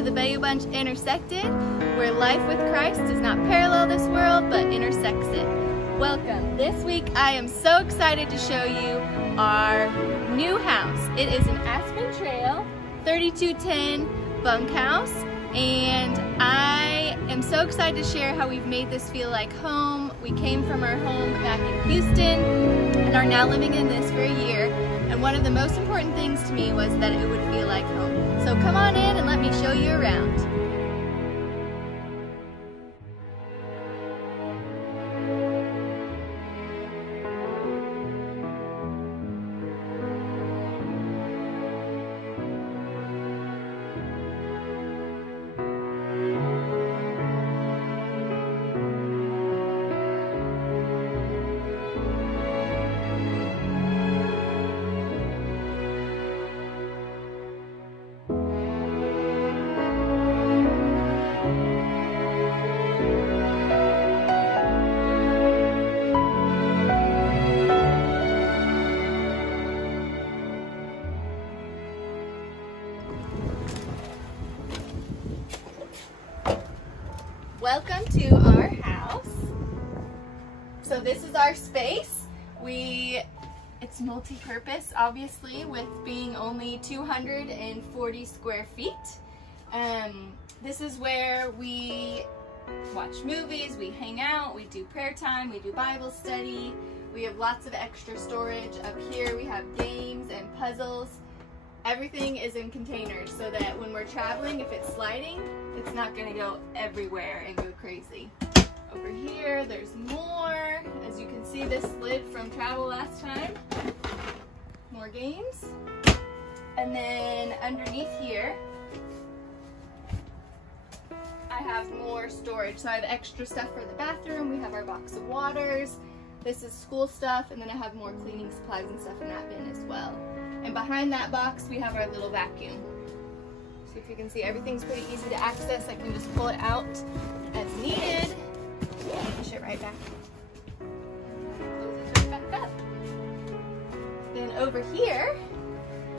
to the Bayou Bunch Intersected, where life with Christ does not parallel this world, but intersects it. Welcome. This week I am so excited to show you our new house. It is an Aspen Trail 3210 bunkhouse, and I am so excited to share how we've made this feel like home. We came from our home back in Houston and are now living in this for a year. And one of the most important things to me was that it would feel like home. So come on in and let me show you around. Welcome to our house. So this is our space. It's multi-purpose, obviously, with being only 240 square feet. This is where we watch movies, we hang out, we do prayer time, we do Bible study. We have lots of extra storage. Up here we have games and puzzles. Everything is in containers so that when we're traveling, if it's sliding, it's not going to go everywhere and go crazy. Over here, there's more. As you can see, this slid from travel last time. More games. And then underneath here, I have more storage. So I have extra stuff for the bathroom. We have our box of waters. This is school stuff. And then I have more cleaning supplies and stuff in that bin as well. And behind that box, we have our little vacuum. So if you can see, everything's pretty easy to access. I can just pull it out as needed. Push it right back. Close it right back up. Then over here,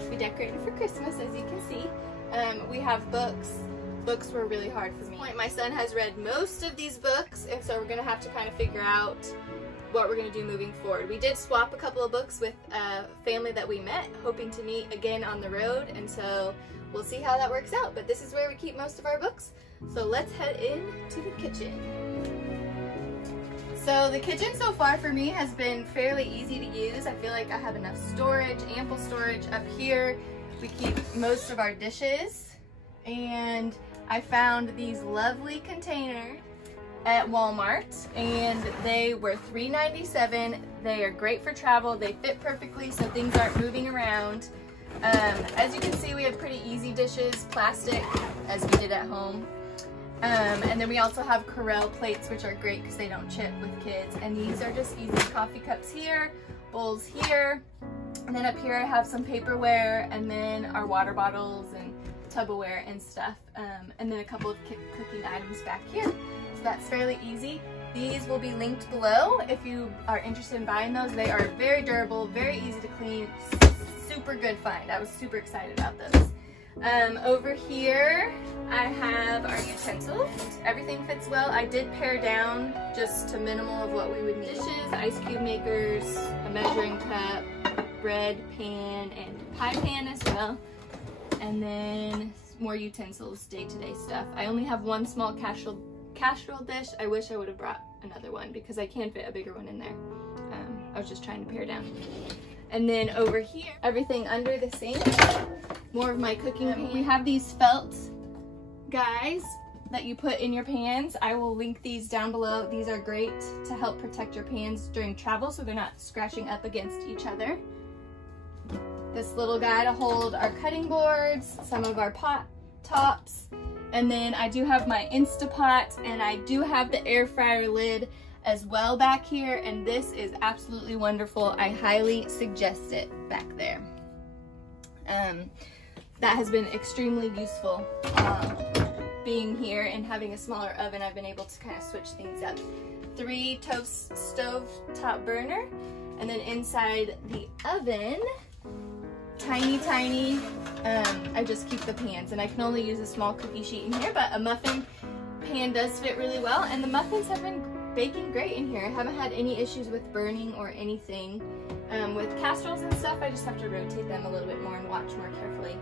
we decorated for Christmas, as you can see. We have books. Books were really hard for me. My son has read most of these books, and so we're gonna have to kind of figure out what we're going to do moving forward. We did swap a couple of books with a family that we met, hoping to meet again on the road, and so we'll see how that works out. But this is where we keep most of our books. So let's head in to the kitchen. So the kitchen so far for me has been fairly easy to use. I feel like I have enough storage, ample storage. Up here we keep most of our dishes, and I found these lovely containers at Walmart, and they were $3.97. They are great for travel. They fit perfectly so things aren't moving around. As you can see, we have pretty easy dishes, plastic, as we did at home. And then we also have Corelle plates, which are great because they don't chip with kids. And these are just easy coffee cups here, bowls here. And then up here I have some paperware, and then our water bottles and Tupperware and stuff. And then a couple of cooking items back here. So that's fairly easy. These will be linked below if you are interested in buying those. They are very durable, very easy to clean, super good find. I was super excited about those. Over here, I have our utensils. Everything fits well. I did pare down just to minimal of what we would need. Dishes, ice cube makers, a measuring cup, bread pan, and pie pan as well. And then more utensils, day-to-day stuff. I only have one small casserole dish. I wish I would have brought another one because I can fit a bigger one in there. I was just trying to pare down. And then over here, everything under the sink, more of my cooking pans. We have these felt guys that you put in your pans. I will link these down below. These are great to help protect your pans during travel so they're not scratching up against each other. This little guy to hold our cutting boards, some of our pot tops, and then I do have my Instapot, and I do have the air fryer lid as well back here, and this is absolutely wonderful. I highly suggest it back there. That has been extremely useful being here and having a smaller oven. I've been able to kind of switch things up. 3 toast stove top burner, and then inside the oven tiny, I just keep the pans, and I can only use a small cookie sheet in here, but a muffin pan does fit really well, and the muffins have been baking great in here. I haven't had any issues with burning or anything. With casseroles and stuff, I just have to rotate them a little bit more and watch more carefully.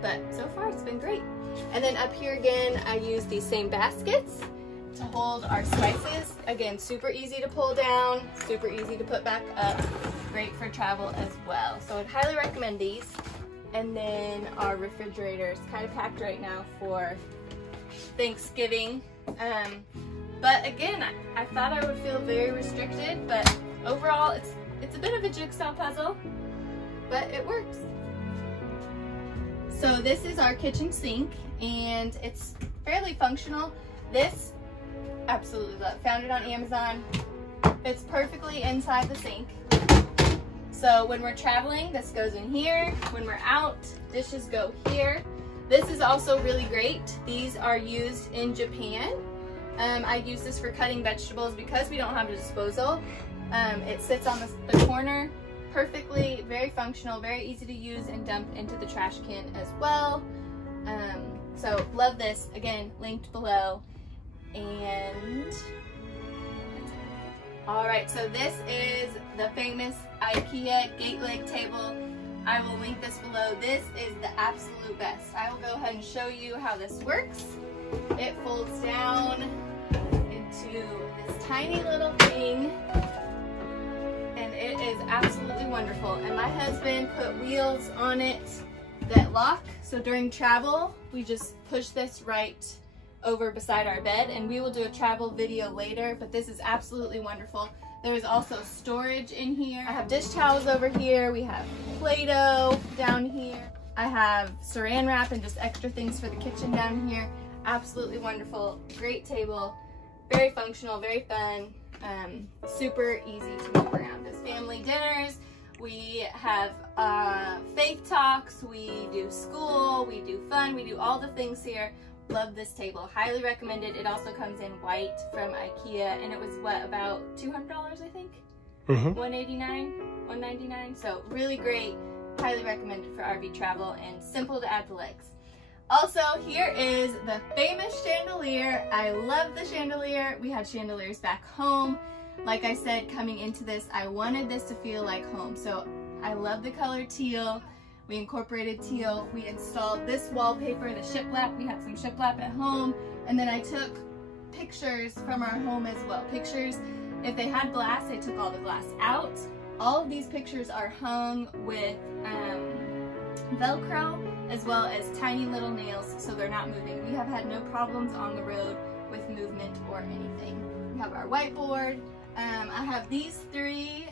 But so far it's been great. And then up here again, I use these same baskets to hold our spices. Again, super easy to pull down, super easy to put back up. Great for travel as well. So I'd highly recommend these. And then our refrigerator is kind of packed right now for Thanksgiving. But again, I thought I would feel very restricted, but overall it's a bit of a jigsaw puzzle, but it works. So this is our kitchen sink, and it's fairly functional. This, absolutely love. Found it on Amazon. Fits perfectly inside the sink. So when we're traveling, this goes in here. When we're out, dishes go here. This is also really great. These are used in Japan. I use this for cutting vegetables because we don't have a disposal. It sits on the corner perfectly, very functional, very easy to use and dump into the trash can as well. So love this, again, linked below. And all right, so this is the famous IKEA gate leg table. I will link this below. This is the absolute best. I will go ahead and show you how this works. It folds down into this tiny little thing, and it is absolutely wonderful. And my husband put wheels on it that lock, so during travel we just push this right over beside our bed, and we will do a travel video later, but this is absolutely wonderful. There's also storage in here. I have dish towels over here. We have Play-Doh down here. I have saran wrap and just extra things for the kitchen down here. Absolutely wonderful. Great table. Very functional, very fun. Super easy to move around. As family dinners, we have faith talks, we do school, we do fun, we do all the things here. Love this table. Highly recommended. It also comes in white from IKEA, and it was what, about $200, I think? $189, $199. So really great. Highly recommended for RV travel and simple to add the legs. Also, here is the famous chandelier. I love the chandelier. We had chandeliers back home. Like I said, coming into this, I wanted this to feel like home. So I love the color teal. We incorporated teal. We installed this wallpaper, the shiplap. We had some shiplap at home. And then I took pictures from our home as well. Pictures, if they had glass, I took all the glass out. All of these pictures are hung with Velcro, as well as tiny little nails, so they're not moving. We have had no problems on the road with movement or anything. We have our whiteboard. I have these 3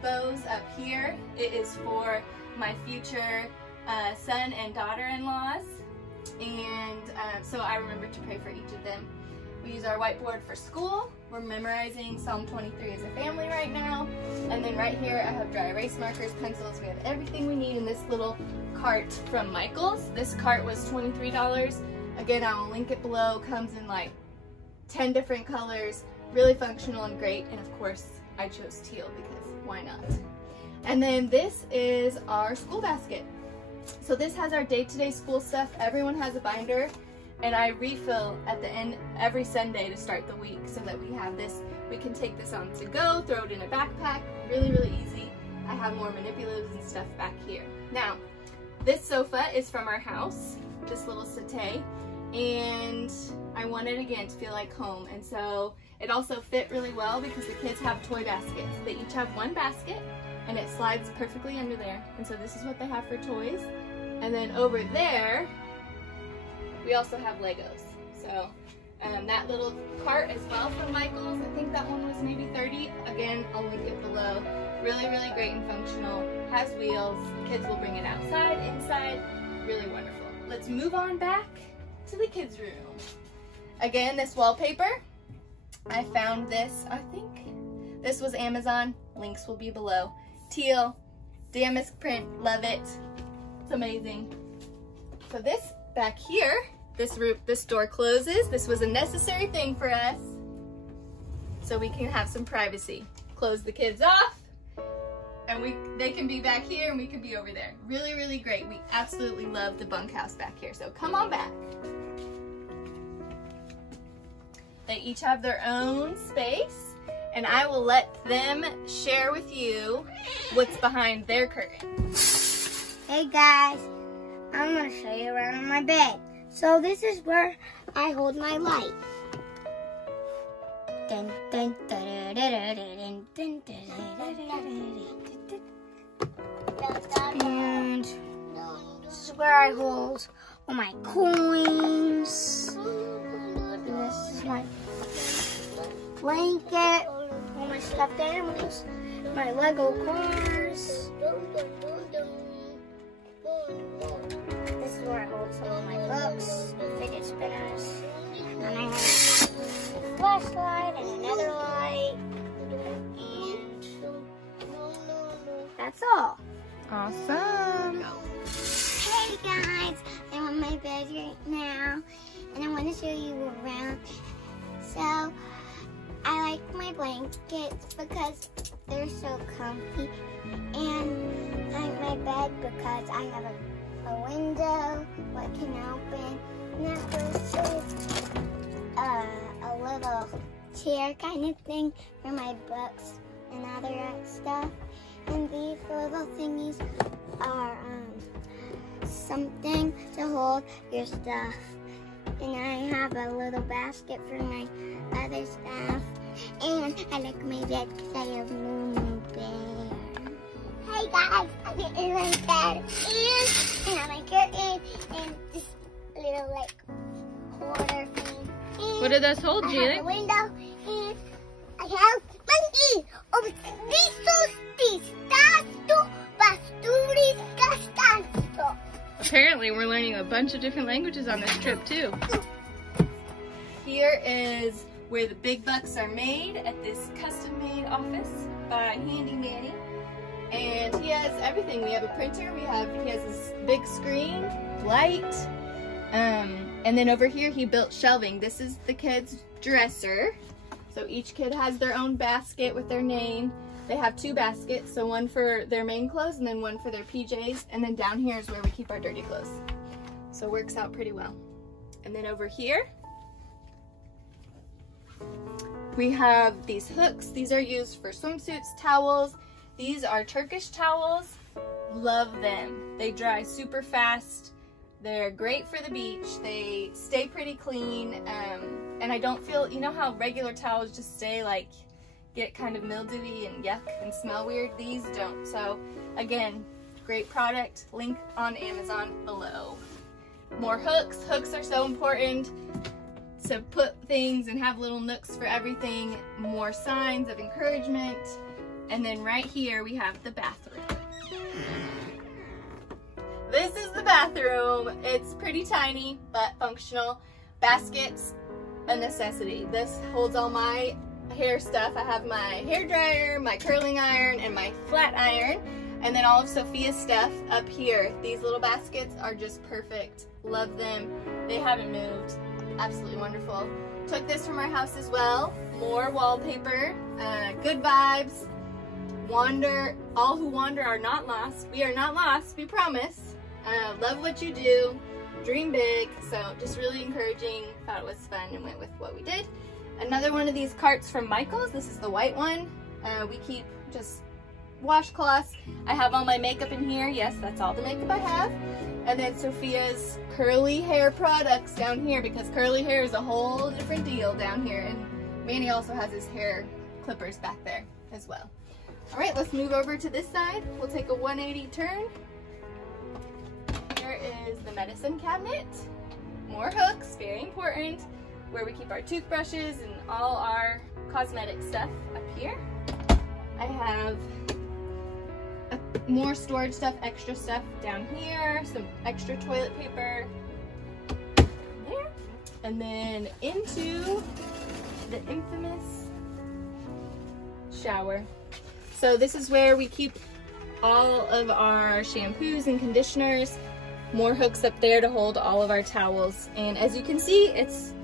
bows up here. It is for my future son and daughter-in-laws, and so I remember to pray for each of them. We use our whiteboard for school. We're memorizing Psalm 23 as a family right now. And then right here I have dry erase markers, pencils. We have everything we need in this little cart from Michael's. This cart was $23. Again, I will link it below. Comes in like 10 different colors. Really functional and great. And of course, I chose teal because why not? And then this is our school basket. So this has our day-to-day school stuff. Everyone has a binder, and I refill at the end every Sunday to start the week so that we have this. We can take this on to go, throw it in a backpack. Really, really easy. I have more manipulatives and stuff back here. Now, this sofa is from our house, this little settee, and I wanted again to feel like home. And so it also fit really well because the kids have toy baskets. They each have one basket, and it slides perfectly under there. And so this is what they have for toys. And then over there, we also have Legos. So that little cart as well from Michael's. I think that one was maybe $30. Again, I'll link it below. Really, really great and functional. Has wheels. Kids will bring it outside, inside. Really wonderful. Let's move on back to the kids' room. Again, this wallpaper. I found this, I think this was Amazon. Links will be below. Teal, damask print, love it. It's amazing. So this back here, this door closes. This was a necessary thing for us, so we can have some privacy. Close the kids off, and they can be back here and we can be over there. Really, really great. We absolutely love the bunkhouse back here. So come on back. They each have their own space, and I will let them share with you what's behind their curtain. Hey guys, I'm gonna show you around my bed. So this is where I hold my light. Dun, dun, dun, dun, dun, dun, dun, dun, dun. And this is where I hold all my coins. And this is my blanket, all my stuffed animals, my Lego cars. This is where I hold some of my books, fidget spinners, and I have a flashlight and another light, and that's all. Awesome. Hey guys, I'm on my bed right now, and I want to show you around. So, I like my blankets because they're so comfy, and I like my bed because I have a window that can open, and that goes with a little chair kind of thing for my books and other stuff. And these little thingies are something to hold your stuff. And I have a little basket for my other stuff. And I like my bed because I have Moo Bear. Hey guys, I'm in my bed. And I have my curtain and this little like holder thing. And What did this hold, I Julie? have a window and I have monkey. Oh, Apparently we're learning a bunch of different languages on this trip too. Here is where the big bucks are made at this custom-made office by Handy Manny. And he has everything. We have a printer, he has this big screen, light, and then over here he built shelving. This is the kids' dresser. So each kid has their own basket with their name. They have two baskets, so one for their main clothes and then one for their PJs. And then down here is where we keep our dirty clothes. So it works out pretty well. And then over here, we have these hooks. These are used for swimsuits, towels. These are Turkish towels. Love them. They dry super fast. They're great for the beach. They stay pretty clean. And I don't feel, you know how regular towels just stay like, get kind of mildewy and yuck and smell weird? These don't. So again, great product. Link on Amazon below. More hooks. Hooks are so important to put things and have little nooks for everything. More signs of encouragement. And then right here we have the bathroom. This is the bathroom. It's pretty tiny but functional. Baskets, a necessity. This holds all my hair stuff. I have my hair dryer, my curling iron, and my flat iron, and then all of Sophia's stuff up here. These little baskets are just perfect. Love them. They haven't moved. Absolutely wonderful. Took this from our house as well. More wallpaper. Good vibes. Wander. All who wander are not lost. We are not lost, we promise. Love what you do. Dream big. So just really encouraging. Thought it was fun and went with what we did. Another one of these carts from Michael's. This is the white one. We keep just washcloths. I have all my makeup in here. Yes, that's all the makeup I have. And then Sophia's curly hair products down here, because curly hair is a whole different deal down here. And Manny also has his hair clippers back there as well. All right, let's move over to this side. We'll take a 180 turn. Here is the medicine cabinet. More hooks, very important. Where we keep our toothbrushes and all our cosmetic stuff up here. I have more storage stuff, extra stuff down here, some extra toilet paper there, and then into the infamous shower. So this is where we keep all of our shampoos and conditioners. More hooks up there to hold all of our towels. And as you can see, it's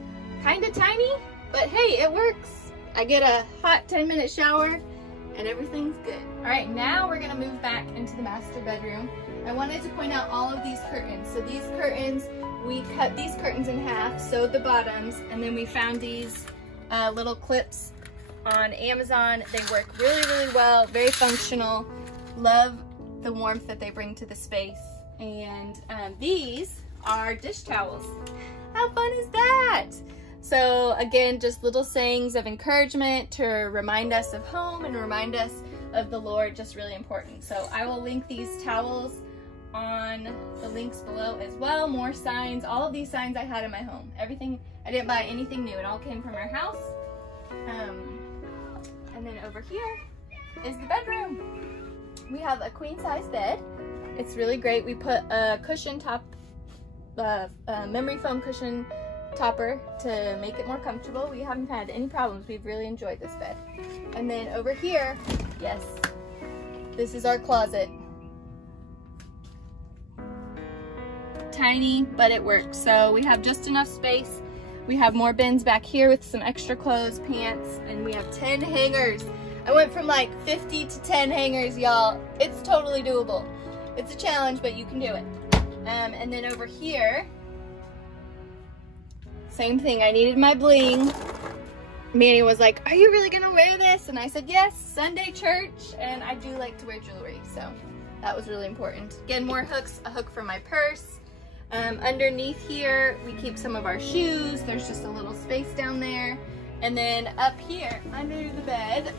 kind of tiny, but hey, it works. I get a hot 10-minute shower and everything's good. All right, now we're gonna move back into the master bedroom. I wanted to point out all of these curtains. So these curtains, we cut these curtains in half, sewed the bottoms, and then we found these little clips on Amazon. They work really, really well, very functional. Love the warmth that they bring to the space. And these are dish towels. How fun is that? So again, just little sayings of encouragement to remind us of home and remind us of the Lord, just really important. So I will link these towels on the links below as well. More signs, all of these signs I had in my home. Everything, I didn't buy anything new. It all came from our house. And then over here is the bedroom. We have a queen size bed. It's really great. We put a cushion top, memory foam cushion topper to make it more comfortable. We haven't had any problems. We've really enjoyed this bed. And then over here, yes, this is our closet. Tiny, but it works. So we have just enough space. We have more bins back here with some extra clothes, pants, and we have 10 hangers. I went from like 50 to 10 hangers, y'all. It's totally doable. It's a challenge, but you can do it. And then over here, same thing. I needed my bling. Manny was like, are you really gonna wear this? And I said, yes, Sunday church, and I do like to wear jewelry, so that was really important. Again, more hooks, a hook for my purse. Underneath here, we keep some of our shoes. There's just a little space down there. And then up here, under the bed,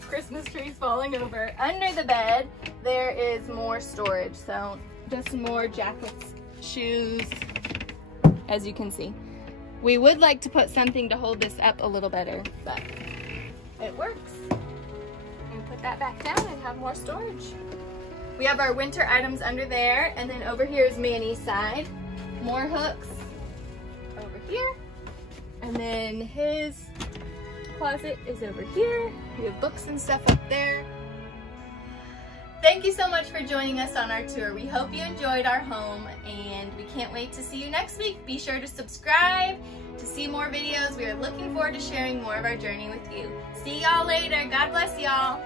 Christmas trees falling over. Under the bed, there is more storage. So just more jackets, shoes, as you can see. We would like to put something to hold this up a little better, but it works. And put that back down and have more storage. We have our winter items under there, and then over here is Manny's side. More hooks over here. And then his closet is over here. We have books and stuff up there. Thank you so much for joining us on our tour. We hope you enjoyed our home, and we can't wait to see you next week. Be sure to subscribe to see more videos. We are looking forward to sharing more of our journey with you. See y'all later. God bless y'all.